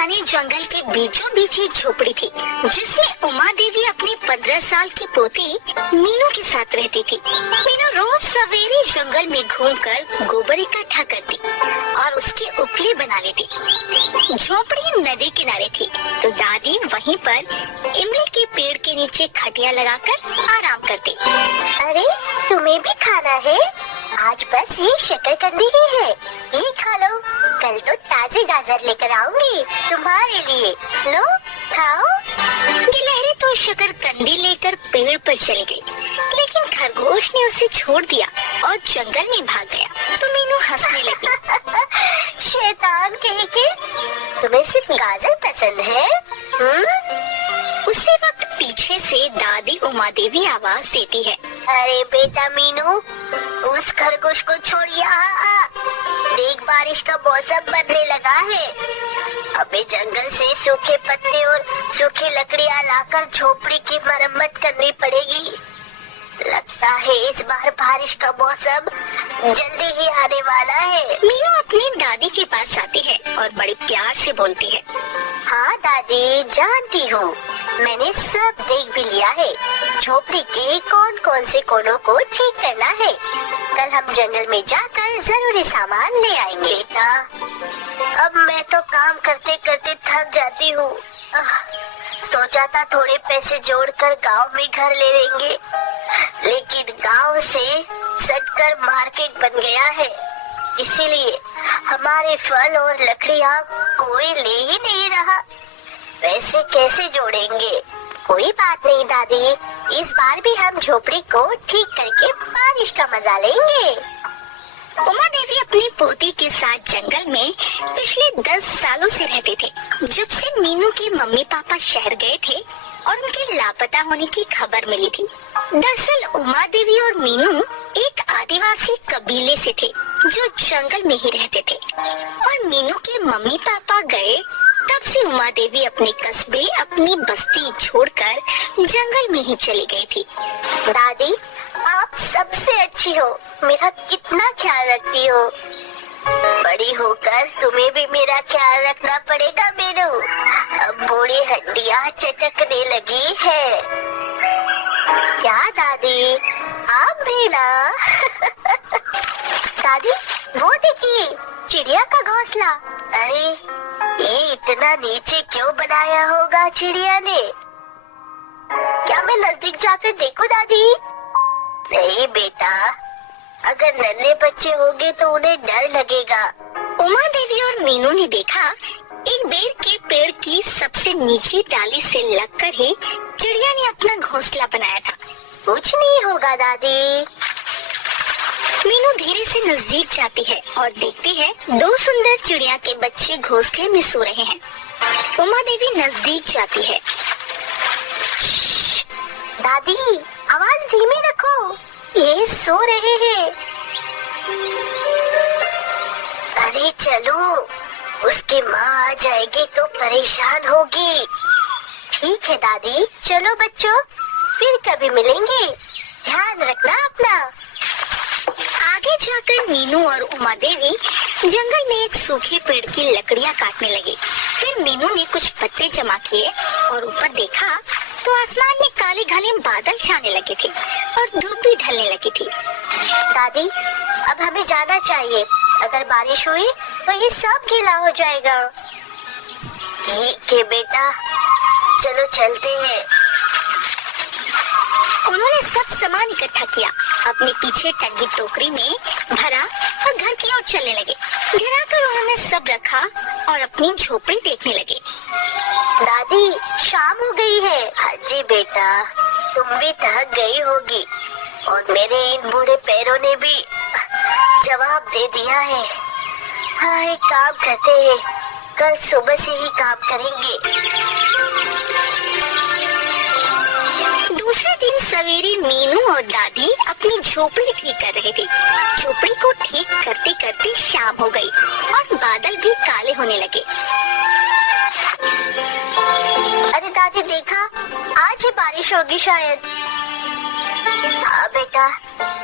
घने जंगल के बीचों बीच एक झोपड़ी थी जिसमें उमा देवी अपनी 15 साल की पोती मीनू के साथ रहती थी। मीनू रोज सवेरे जंगल में घूमकर गोबर इकट्ठा करती और उसके उपले बना लेती। झोपड़ी नदी किनारे थी तो दादी वहीं पर इमली के पेड़ के नीचे खटिया लगाकर आराम करती। अरे तुम्हें भी खाना है? आज बस ये शकरकंदी ही है, ये खा लो। कल तो ताजे गाजर लेकर आऊंगी तुम्हारे लिए, लो खाओ। गिलहरी तो शकरकंदी लेकर पेड़ पर चली गई, लेकिन खरगोश ने उसे छोड़ दिया और जंगल में भाग गया। तो मीनू हंसने लगी। शैतान कहीं के, तुम्हें सिर्फ गाजर पसंद है? उसी वक्त पीछे से दादी उमा देवी आवाज देती है। अरे बेटा मीनू, उस खरगोश को छोड़ यहाँ आ। देख बारिश का मौसम बनने लगा है, हमें जंगल से सूखे पत्ते और सूखी लकड़ियाँ लाकर झोपड़ी की मरम्मत करनी पड़ेगी। लगता है इस बार बारिश का मौसम जल्दी ही आने वाला है। मीनू अपनी दादी के पास आती है और बड़े प्यार से बोलती है। हाँ दादी, जानती हूँ, मैंने सब देख भी लिया है। झोपड़ी के कौन कौन से कोनों को ठीक करना है। कल हम जंगल में जाकर जरूरी सामान ले आएंगे। बेटा, अब मैं तो काम करते करते थक जाती हूँ। सोचा था थोड़े पैसे जोड़कर गांव में घर ले लेंगे, लेकिन गांव से सटकर मार्केट बन गया है, इसीलिए हमारे फल और लकड़ियाँ कोई ले ही नहीं रहा। पैसे कैसे जोड़ेंगे? कोई बात नहीं दादी, इस बार भी हम झोपड़ी को ठीक करके बारिश का मजा लेंगे। उमा देवी अपनी पोती के साथ जंगल में पिछले 10 सालों से रहते थे। जब से मीनू के मम्मी पापा शहर गए थे और उनके लापता होने की खबर मिली थी। दरअसल उमा देवी और मीनू एक आदिवासी कबीले से थे जो जंगल में ही रहते थे, और मीनू के मम्मी पापा गए तब से उमा देवी अपने कस्बे, अपनी बस्ती छोड़कर जंगल में ही चली गई थी। दादी, आप सबसे अच्छी हो, मेरा कितना ख्याल रखती हो। बड़ी होकर तुम्हें भी मेरा ख्याल रखना पड़ेगा मीनू। अब बूढ़ी हड्डियाँ चटकने लगी है। क्या दादी, आप भी ना? दादी, वो देखिए चिड़िया का घोंसला। अरे ये इतना नीचे क्यों बनाया होगा चिड़िया ने? क्या मैं नजदीक जाकर देखूं दादी? नहीं बेटा, अगर नन्हे बच्चे होंगे तो उन्हें डर लगेगा। उमा देवी और मीनू ने देखा एक बेर के पेड़ की सबसे नीचे डाली से लगकर ही चिड़िया ने अपना घोंसला बनाया था। कुछ नहीं होगा दादी। मीनू धीरे से नजदीक जाती है और देखती है 2 सुंदर चिड़िया के बच्चे घोंसले में सो रहे हैं। उमा देवी नजदीक जाती है। दादी, आवाज धीमी रखो, ये सो रहे हैं। अरे चलो, उसकी माँ आ जाएगी तो परेशान होगी। ठीक है दादी, चलो बच्चों, फिर कभी मिलेंगे, ध्यान रखना अपना। आगे जाकर मीनू और उमा देवी जंगल में एक सूखे पेड़ की लकड़ियाँ काटने लगी। फिर मीनू ने कुछ पत्ते जमा किए और ऊपर देखा तो आसमान में काले घने बादल छाने लगे थे और धूप भी ढलने लगी थी। दादी, अब हमें जाना चाहिए, अगर बारिश हुई तो ये सब गीला हो जाएगा। ठीक है बेटा, चलो चलते हैं। उन्होंने सब सामान इकट्ठा किया, अपने पीछे टंगी टोकरी में भरा और घर की ओर चलने लगे। घर आकर उन्होंने सब रखा और अपनी झोपड़ी देखने लगे। दादी, शाम हो गई है। हाँ जी बेटा, तुम भी थक गई होगी और मेरे इन बूढ़े पैरों ने भी जवाब दे दिया है। हाँ, एक काम करते हैं, कल सुबह से ही काम करेंगे। दूसरे दिन सवेरे मीनू और दादी अपनी झोपड़ी ठीक कर रहे थे। झोपड़ी को ठीक करते करते शाम हो गई और बादल भी काले होने लगे। अरे दादी, देखा, आज ही बारिश होगी शायद। हाँ बेटा,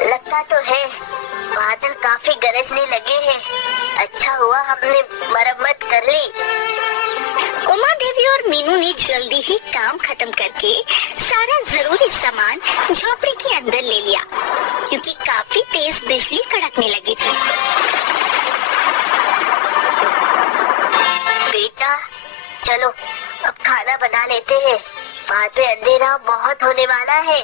लगता तो है, बादल काफी गरजने लगे हैं। अच्छा हुआ हमने मरम्मत कर ली। और मीनू ने जल्दी ही काम खत्म करके सारा जरूरी सामान झोपड़ी के अंदर ले लिया, क्योंकि काफी तेज बिजली कड़कने लगी थी। बेटा चलो अब खाना बना लेते हैं, बाद में अंधेरा बहुत होने वाला है।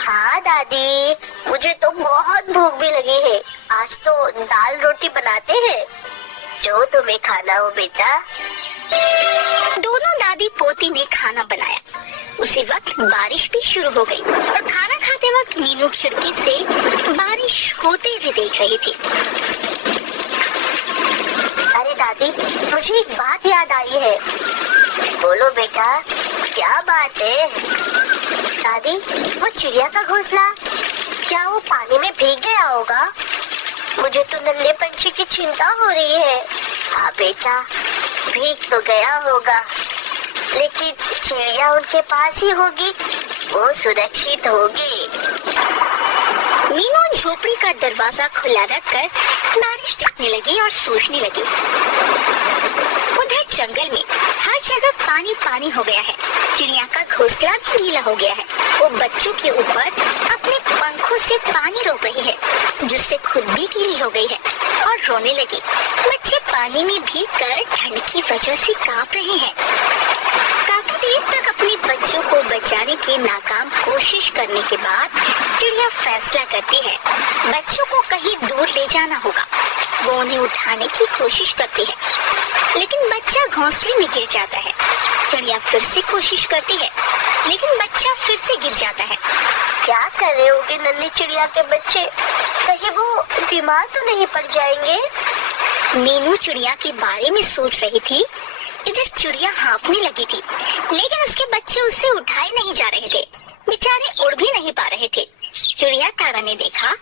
हाँ दादी, मुझे तो बहुत भूख भी लगी है। आज तो दाल रोटी बनाते हैं, जो तुम्हें खाना हो बेटा। दोनों दादी पोती ने खाना बनाया। उसी वक्त बारिश भी शुरू हो गई और खाना खाते वक्त मीनू खिड़की से बारिश होते हुए देख रही थी। अरे दादी, मुझे एक बात याद आई है। बोलो बेटा, क्या बात है? दादी, वो चिड़िया का घोंसला, क्या वो पानी में भीग गया होगा? मुझे तो नन्हे पंछी की चिंता हो रही है। हाँ बेटा, भीग तो गया होगा, लेकिन चिड़िया उनके पास ही होगी, वो सुरक्षित होगी। मीनू झोपड़ी का दरवाजा खुला रखकर बारिश देखने लगी और सोचने लगी। उधर जंगल में हर जगह पानी पानी हो गया है। चिड़िया का घोंसला भी गीला हो गया है। वो बच्चों के ऊपर अपने पंखों से पानी रोक रही है, जिससे खुद भी गीली हो गई है और रोने लगी। बच्चे पानी में भीगकर ठंड की वजह से कांप रहे हैं। काफी देर तक अपने बच्चों को बचाने की नाकाम कोशिश करने के बाद चिड़िया फैसला करती है बच्चों को कहीं दूर ले जाना होगा। वो उन्हें उठाने की कोशिश करती है, लेकिन बच्चा घोंसले में गिर जाता है। चिड़िया फिर से कोशिश करती है, लेकिन बच्चा फिर से गिर जाता है। क्या कर रहे होगे नन्ही चिड़िया के बच्चे? कहीं वो बीमार तो नहीं पड़ जाएंगे? मीनू चिड़िया के बारे में सोच रही थी। इधर चिड़िया हाँफने लगी थी, लेकिन उसके बच्चे उसे उठाए नहीं जा रहे थे। बेचारे उड़ भी नहीं पा रहे थे। चिड़िया तारा ने देखा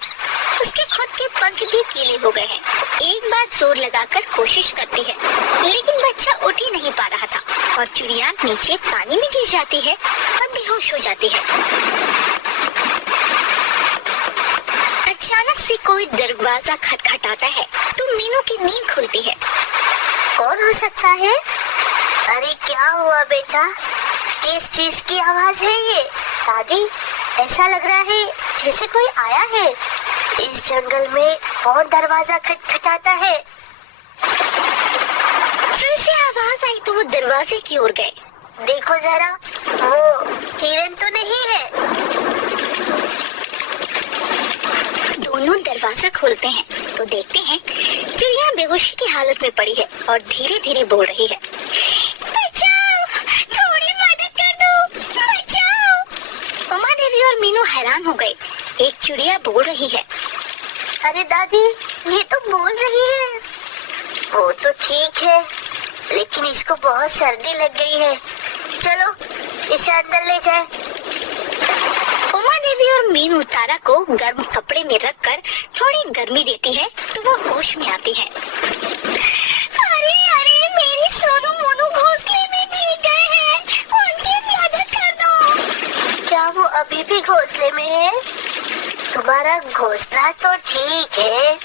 उसके खुद के पंख भी गीले हो गए हैं। एक बार जोर लगाकर कोशिश करती है, लेकिन बच्चा उठ ही नहीं पा रहा था और चिड़िया नीचे पानी में गिर जाती है और बेहोश हो जाती है। अचानक से कोई दरवाजा खटखटाता है तो मीनू की नींद खुलती है। कौन हो सकता है? अरे क्या हुआ बेटा? किस चीज की आवाज है ये? दादी, ऐसा लग रहा है जैसे कोई आया है। इस जंगल में कौन दरवाजा खटखटाता है? फिर से आवाज आई तो वो दरवाजे की ओर गए। देखो जरा, वो हिरन तो नहीं है? दोनों दरवाजा खोलते हैं तो देखते हैं चिड़िया बेहोशी की हालत में पड़ी है और धीरे धीरे बोल रही है, बचाओ, थोड़ी मदद कर दो, बचाओ। उमा देवी और मीनू हैरान हो गए। एक चिड़िया बोल रही है। अरे दादी, ये तो बोल रही है। वो तो ठीक है, लेकिन इसको बहुत सर्दी लग गई है। चलो इसे अंदर ले जाए। उमा देवी और मीनू तारा को गर्म कपड़े में रखकर थोड़ी गर्मी देती है तो वो होश में आती है। अरे अरे, मेरी सोनू मोनू घोंसले में भीग गए हैं, उनकी मदद कर दो। क्या वो अभी भी घोंसले में है? तुम्हारा घोंसला तो ठीक है।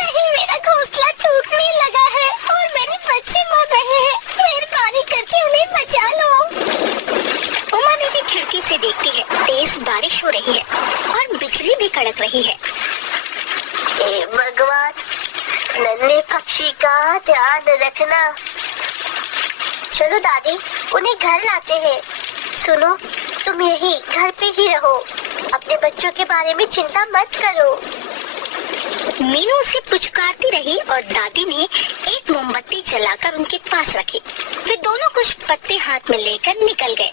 नहीं, मेरा घोंसला टूटने लगा है और मेरे बच्चे मर रहे हैं। मेहरबानी करके उन्हें बचा लो। उमा देवी खिड़की से देखती है, तेज बारिश हो रही है और बिजली भी कड़क रही है। हे भगवान, नन्हे पक्षी का ध्यान रखना। चलो दादी, उन्हें घर लाते हैं। सुनो, तुम यही घर पे ही रहो, अपने बच्चों के बारे में चिंता मत करो। मीनू उसे पुचकारती रही और दादी ने एक मोमबत्ती जलाकर उनके पास रखी। फिर दोनों कुछ पत्ते हाथ में लेकर निकल गए।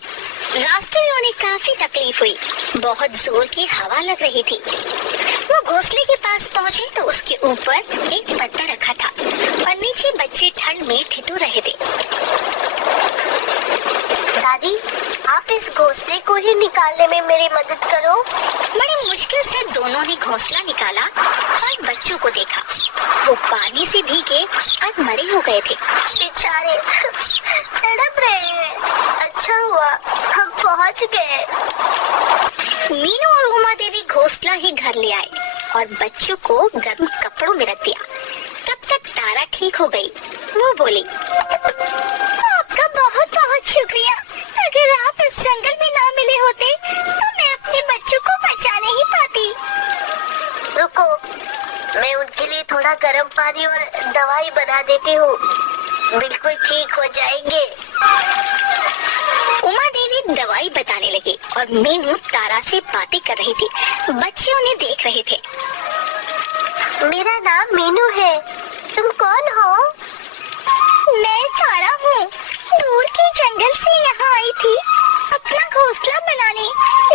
रास्ते में उन्हें काफी तकलीफ हुई, बहुत जोर की हवा लग रही थी। वो घोंसले के पास पहुँचे तो उसके ऊपर एक पत्ता रखा था और नीचे बच्चे ठंड में ठिठुर रहे थे। दादी, आप इस घोंसले को ही निकालने में मेरी मदद करो। बड़ी मुश्किल से दोनों ने घोंसला निकाला और बच्चों को देखा। वो पानी से भीगे अधमरे हो गए थे। बेचारे तड़प रहे हैं। अच्छा हुआ हम पहुंच गए। मीनू और उमा देवी घोंसला ही घर ले आए और बच्चों को गर्म कपड़ों में रख दिया। तब तक तारा ठीक हो गई। वो बोली, आपका बहुत बहुत शुक्रिया। अगर आप इस जंगल में ना मिले होते तो मैं अपने बच्चों को बचा नहीं पाती। रुको, मैं उनके लिए थोड़ा गर्म पानी और दवाई बना देती हूँ, बिल्कुल ठीक हो जाएंगे। उमा देवी दवाई बताने लगी और मीनू तारा से बातें कर रही थी। बच्चे उन्हें देख रहे थे। मेरा नाम मीनू है, तुम कौन हो? मैं तारा हूँ, दूर के जंगल से यहाँ आई थी अपना घोंसला बनाने।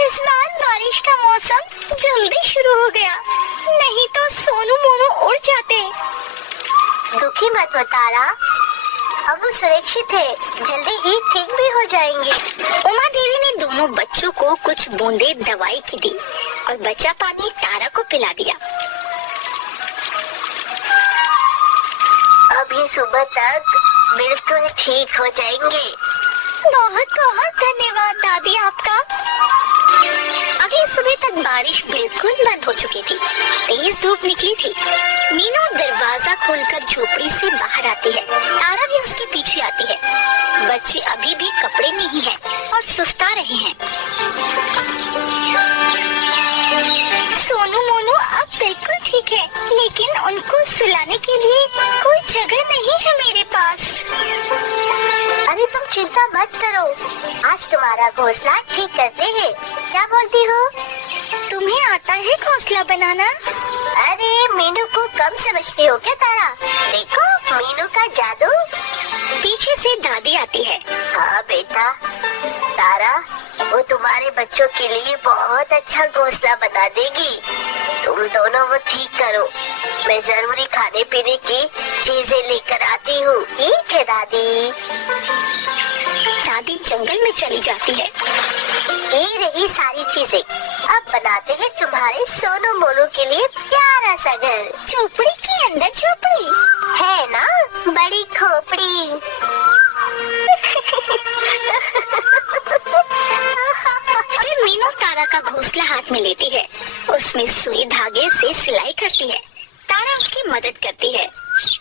इस बार बारिश का मौसम जल्दी शुरू हो गया, नहीं तो सोनू मोनू उड़ जाते। दुखी मत हो तारा, अब वो सुरक्षित है, जल्दी ही ठीक भी हो जाएंगे। उमा देवी ने दोनों बच्चों को कुछ बूंदे दवाई की दी और बचा पानी तारा को पिला दिया। अब ये सुबह तक बिल्कुल ठीक हो जाएंगे। बहुत बहुत धन्यवाद दादी आपका। अगली सुबह तक बारिश बिल्कुल बंद हो चुकी थी। तेज धूप निकली थी। मीनू दरवाजा खोलकर झोपड़ी से बाहर आती है। तारा भी उसके पीछे आती है। बच्चे अभी भी कपड़े में ही हैं और सुस्ता रहे हैं। सोनू मोनू अब बिल्कुल ठीक है, लेकिन उनको सुलाने के लिए कोई जगह नहीं है मेरे पास। अरे तुम चिंता मत करो, आज तुम्हारा घोंसला ठीक करते हैं। क्या बोलती हो? तुम्हें आता है घोंसला बनाना? अरे मीनू को कम समझती हो क्या तारा? देखो मीनू का जादू। पीछे से दादी आती है। हाँ बेटा, तारा वो तुम्हारे बच्चों के लिए बहुत अच्छा घोंसला बना देगी। तुम दोनों वो ठीक करो, मैं जरूरी खाने पीने की चीजें लेकर आती हूँ। ठीक है दादी। दादी जंगल में चली जाती है। ये रही सारी चीजें, अब बनाते हैं तुम्हारे सोनू मोनू के लिए प्यारा सा घर। झोपड़ी के अंदर झोपड़ी है ना, बड़ी खोपड़ी। फिर मीनू तारा का घोंसला हाथ में लेती है। उसमें सुई धागे से सिलाई करती है। तारा उसकी मदद करती है।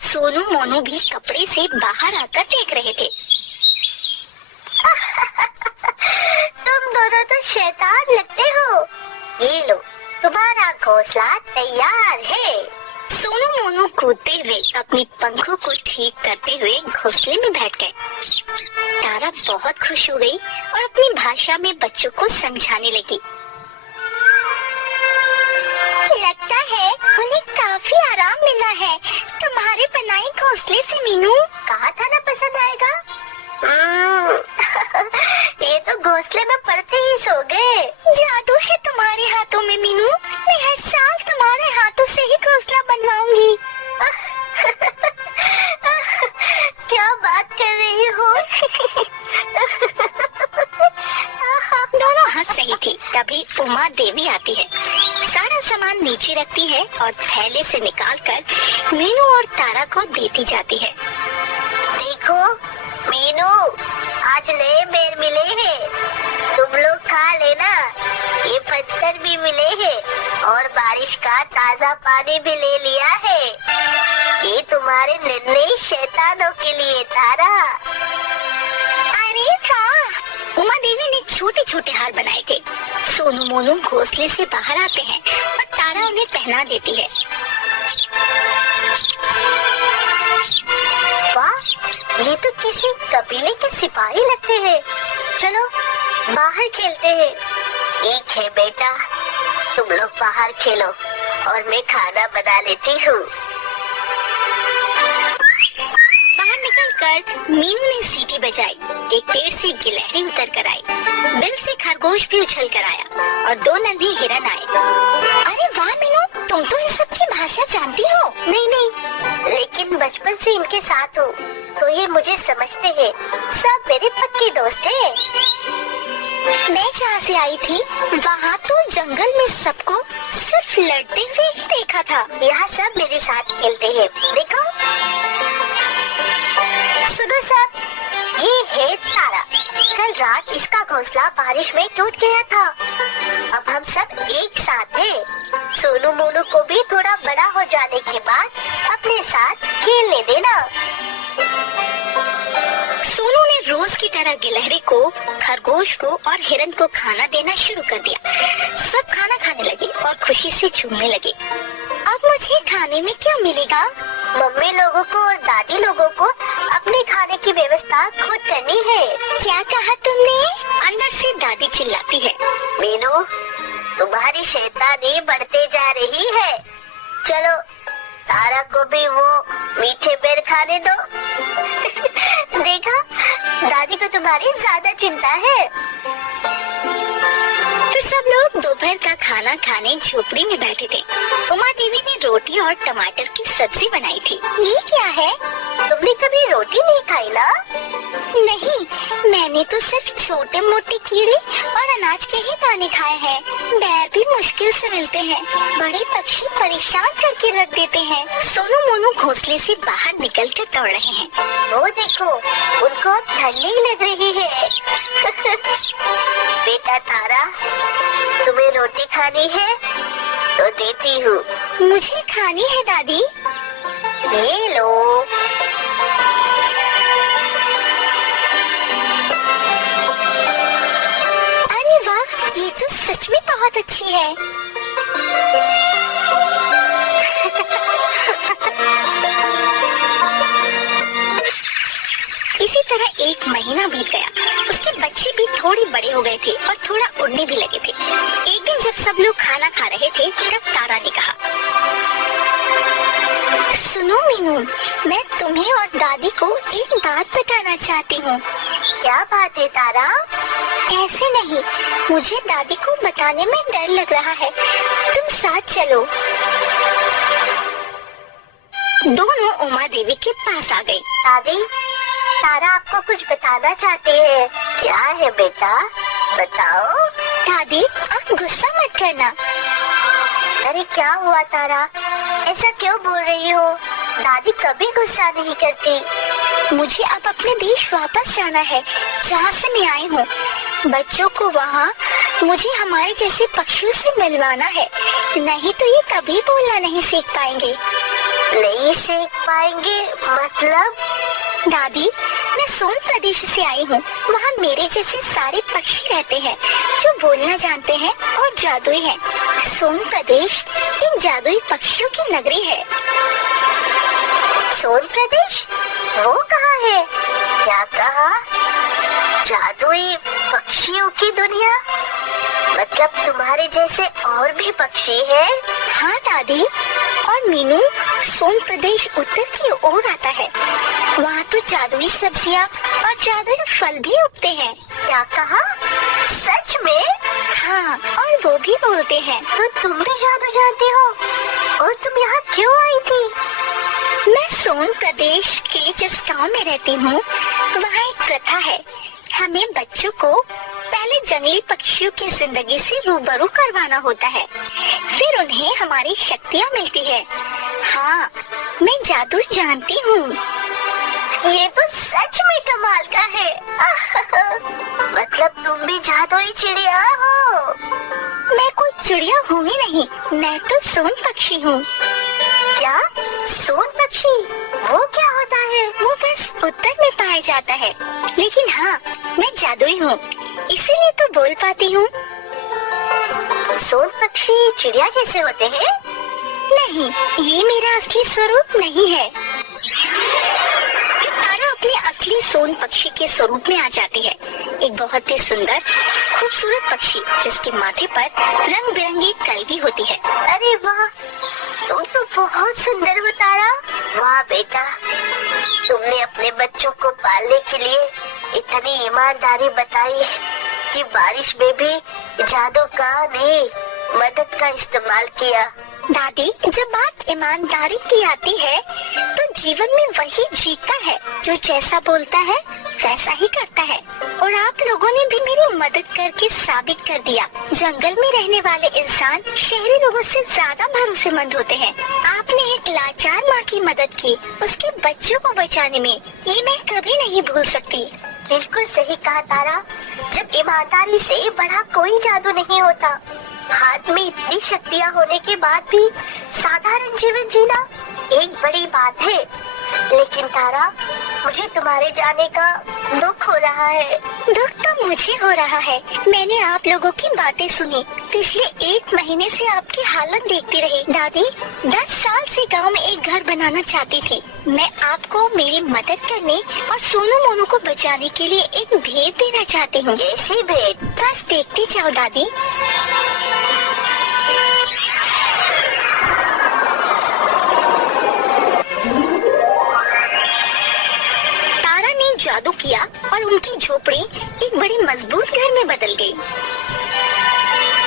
सोनू मोनू भी कपड़े से बाहर आकर देख रहे थे। तुम दोनों तो शैतान लगते हो। ये लो, तुम्हारा घोंसला तैयार है। सोनू मोनू कूदते हुए अपनी पंखों को ठीक करते हुए घोंसले में बैठ गए। तारा बहुत खुश हो गई और अपनी भाषा में बच्चों को समझाने लगी। लगता है उन्हें काफी आराम मिला है तुम्हारे बनाए घोंसले से मीनू। कहा था ना पसंद आएगा। ये तो घोंसले में पड़ते ही सो गए। जादू है तुम्हारे हाथों में मीनू। मैं हर साल तुम्हारे हाथों से ही घोंसला बनवाऊंगी। क्या बात कर रही हो? दोनों हंस रही थी। तभी उमा देवी आती है। सारा सामान नीचे रखती है और थैले से निकालकर मीनू और तारा को देती जाती है। देखो मीनू, आज नए बेर मिले हैं, तुम लोग खा लेना। ये पत्थर भी मिले हैं और बारिश का ताजा पानी भी ले लिया है। ये तुम्हारे नन्हे शैतानों के लिए तारा। अरे वाह! उमा देवी ने छोटे छोटे हार बनाए थे। सोनू मोनू घोंसले से बाहर आते हैं और तारा उन्हें पहना देती है। वाह, ये तो किसी कबीले के सिपाही लगते हैं। चलो बाहर खेलते हैं। ठीक है बेटा, तुम लोग बाहर खेलो और मैं खाना बना लेती हूँ। बाहर निकलकर मीनू ने सीटी बजाई। एक पेड़ से गिलहरी उतर कर आई। बिल से खरगोश भी उछल कर आया और दो नन्हे हिरन आए। अरे वाह मीनू, तुम तो इन सब की भाषा जानती हो। नहीं नहीं, लेकिन बचपन से इनके साथ हूँ तो ये मुझे समझते हैं। सब मेरे पक्के दोस्त हैं। मैं जहाँ से आई थी वहाँ तो जंगल में सबको सिर्फ लड़ते हुए ही देखा था। यहाँ सब मेरे साथ खेलते हैं। देखो, सुनो सब, ये है तारा। कल रात इसका घोंसला बारिश में टूट गया था। अब हम सब एक साथ हैं। सोनू मोनू को भी थोड़ा बड़ा हो जाने के बाद अपने साथ खेलने देना। सोनू ने रोज की तरह गिलहरी को, खरगोश को और हिरन को खाना देना शुरू कर दिया। सब खाना खाने लगे और खुशी से झूमने लगे। अब मुझे खाने में क्या मिलेगा? मम्मी लोगों को और दादी लोगों को अपने खाने की व्यवस्था खुद करनी है। क्या कहा तुमने? अंदर से दादी चिल्लाती है। मीनू, तुम्हारी शैतानी बढ़ते जा रही है। चलो तारा को भी वो मीठे पेड़ खाने दो। देखा, दादी को तुम्हारी ज्यादा चिंता है। फिर सब लोग दोपहर का खाना खाने झोपड़ी में बैठे थे। उमा देवी ने रोटी और टमाटर की सब्जी बनाई थी। ये क्या है? तुमने कभी रोटी नहीं खाई ना? नहीं, मैंने तो सिर्फ छोटे मोटे कीड़े और अनाज के ही दाने खाए हैं। बैर भी मुश्किल से मिलते हैं। बड़े पक्षी परेशान करके रख देते हैं। सोनू मोनू घोंसले से बाहर निकल कर दौड़ रहे हैं। वो देखो, उनको ठंड नहीं लग रही है। बेटा तारा, तुम्हें रोटी खानी है तो देती हूँ। मुझे खानी है दादी। ये लो। अरे वाह, ये तो सच में बहुत अच्छी है। इसी तरह एक महीना बीत गया। उसके बच्चे भी थोड़े बड़े हो गए थे और थोड़ा उड़ने भी लगे थे। एक दिन जब सब लोग खाना खा रहे थे तब तारा ने कहा, सुनो मीनू, मैं तुम्हें और दादी को एक बात बताना चाहती हूँ। क्या बात है तारा? ऐसे नहीं, मुझे दादी को बताने में डर लग रहा है। तुम साथ चलो। दोनों उमा देवी के पास आ गई। दादी, तारा आपको कुछ बताना चाहती है। क्या है बेटा, बताओ। दादी, आप गुस्सा मत करना। अरे क्या हुआ तारा, ऐसा क्यों बोल रही हो? दादी कभी गुस्सा नहीं करती। मुझे अब अपने देश वापस जाना है, जहाँ से मैं आई हूँ। बच्चों को वहाँ मुझे हमारे जैसे पक्षियों से मिलवाना है, नहीं तो ये कभी बोलना नहीं सीख पाएंगे। नहीं सीख पाएंगे मतलब? दादी, मैं सोन प्रदेश से आई हूँ। वहाँ मेरे जैसे सारे पक्षी रहते हैं जो बोलना जानते हैं और जादुई हैं। सोन प्रदेश इन जादुई पक्षियों की नगरी है। सोन प्रदेश? वो कहाँ है? क्या कहा? जादुई पक्षियों की दुनिया? मतलब तुम्हारे जैसे और भी पक्षी हैं? हाँ दादी, और मीनू, सोन प्रदेश उत्तर की ओर आता है। वहाँ तो जादुई सब्जियाँ और जादुई फल भी उगते हैं। क्या कहा? सच में? हाँ, और वो भी बोलते हैं। तो तुम भी जादू जानती हो? और तुम यहाँ क्यों आई थी? मैं सोन प्रदेश के जिस गांव में रहती हूँ, वहाँ एक प्रथा है। हमें बच्चों को पहले जंगली पक्षियों की जिंदगी से रूबरू करवाना होता है, फिर उन्हें हमारी शक्तियाँ मिलती है। हाँ, मैं जादू जानती हूँ। ये तो सच में कमाल का है। मतलब तुम भी जादुई चिड़िया हो? मैं कोई चिड़िया हूँ ही नहीं, मैं तो सोन पक्षी हूँ। क्या? सोन पक्षी? वो क्या होता है? वो बस उत्तर में पाया जाता है, लेकिन हाँ, मैं जादुई हूँ, इसीलिए तो बोल पाती हूँ। सोन पक्षी चिड़िया जैसे होते हैं? नहीं, ये मेरा असली स्वरूप नहीं है। तारा अपने असली सोन पक्षी के स्वरूप में आ जाती है। एक बहुत ही सुंदर, खूबसूरत पक्षी जिसके माथे पर रंग बिरंगी कलगी होती है। अरे वाह, तुम तो बहुत सुंदर हो तारा। वाह बेटा, तुमने अपने बच्चों को पालने के लिए इतनी ईमानदारी बताई कि बारिश में भी जादू का नहीं, मदद का इस्तेमाल किया। दादी, जब बात ईमानदारी की आती है तो जीवन में वही जीता है जो जैसा बोलता है वैसा ही करता है। और आप लोगों ने भी मेरी मदद करके साबित कर दिया, जंगल में रहने वाले इंसान शहरी लोगों से ज्यादा भरोसेमंद होते हैं। आपने एक लाचार माँ की मदद की, उसके बच्चों को बचाने में, ये मैं कभी नहीं भूल सकती। बिल्कुल सही कहा तारा, जब ईमानदारी से बड़ा कोई जादू नहीं होता। हाथ में इतनी शक्तियाँ होने के बाद भी साधारण जीवन जीना एक बड़ी बात है। लेकिन तारा, मुझे तुम्हारे जाने का दुख हो रहा है। दुख तो मुझे हो रहा है। मैंने आप लोगों की बातें सुनी। पिछले 1 महीने से आपकी हालत देखती रही। दादी 10 साल से गांव में एक घर बनाना चाहती थी। मैं आपको मेरी मदद करने और सोनू मोनू को बचाने के लिए एक भेंट देना चाहती हूँ। कैसी भेंट? बस देखती जाओ दादी। तारा ने जादू किया और उनकी झोपड़ी एक बड़ी मजबूत घर में बदल गई।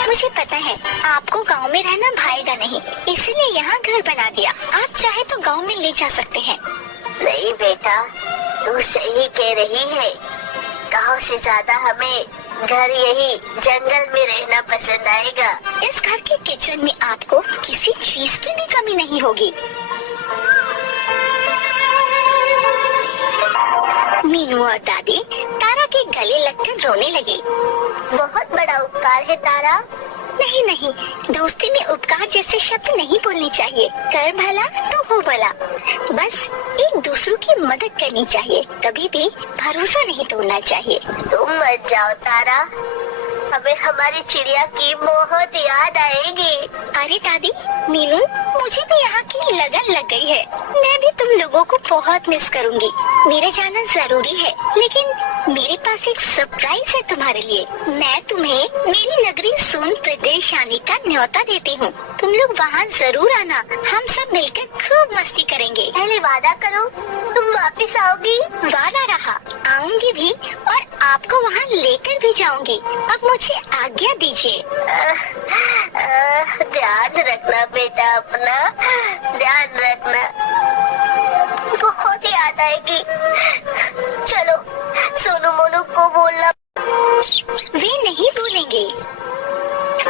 मुझे पता है आपको गांव में रहना भाएगा नहीं, इसलिए यहाँ घर बना दिया। आप चाहे तो गांव में ले जा सकते हैं। नहीं बेटा, तू सही कह रही है। गांव से ज्यादा हमें घर यही जंगल में रहना पसंद आएगा। इस घर के किचन में आपको किसी चीज की भी कमी नहीं होगी। मीनू और दादी तारा के गले लगकर रोने लगे। बहुत बड़ा उपकार है तारा। नहीं नहीं, दोस्ती में उपकार जैसे शब्द नहीं बोलने चाहिए। कर भला तो हो भला। बस एक दूसरों की मदद करनी चाहिए, कभी भी भरोसा नहीं तोड़ना चाहिए। तुम मत जाओ तारा, हमें हमारी चिड़िया की बहुत याद आएगी। अरे दादी, मीनू, मुझे भी यहाँ की लगन लग गई है। मैं भी तुम लोगों को बहुत मिस करूँगी। मेरा जाना जरूरी है, लेकिन मेरे पास एक सरप्राइज है तुम्हारे लिए। मैं तुम्हें मेरी नगरी सोन प्रदेश आने का न्योता देती हूँ। तुम लोग वहाँ जरूर आना। हम सब मिलकर खूब मस्ती करेंगे। पहले वादा करो तुम वापस आओगी। वादा रहा, आऊंगी भी और आपको वहाँ लेकर भी जाऊंगी। अब मुझे आज्ञा दीजिए। ध्यान रखना बेटा, अपना ध्यान रखना। बहुत याद आएगी। चलो सोनू मोनू को बोलना। वे नहीं बोलेंगे।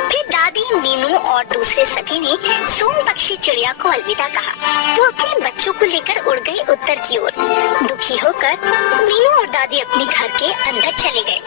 फिर दादी, मीनू और दूसरे सभी ने सोन पक्षी चिड़िया को अलविदा कहा। वो अपने बच्चों को लेकर उड़ गई उत्तर की ओर। दुखी होकर मीनू और दादी अपने घर के अंदर चले गए।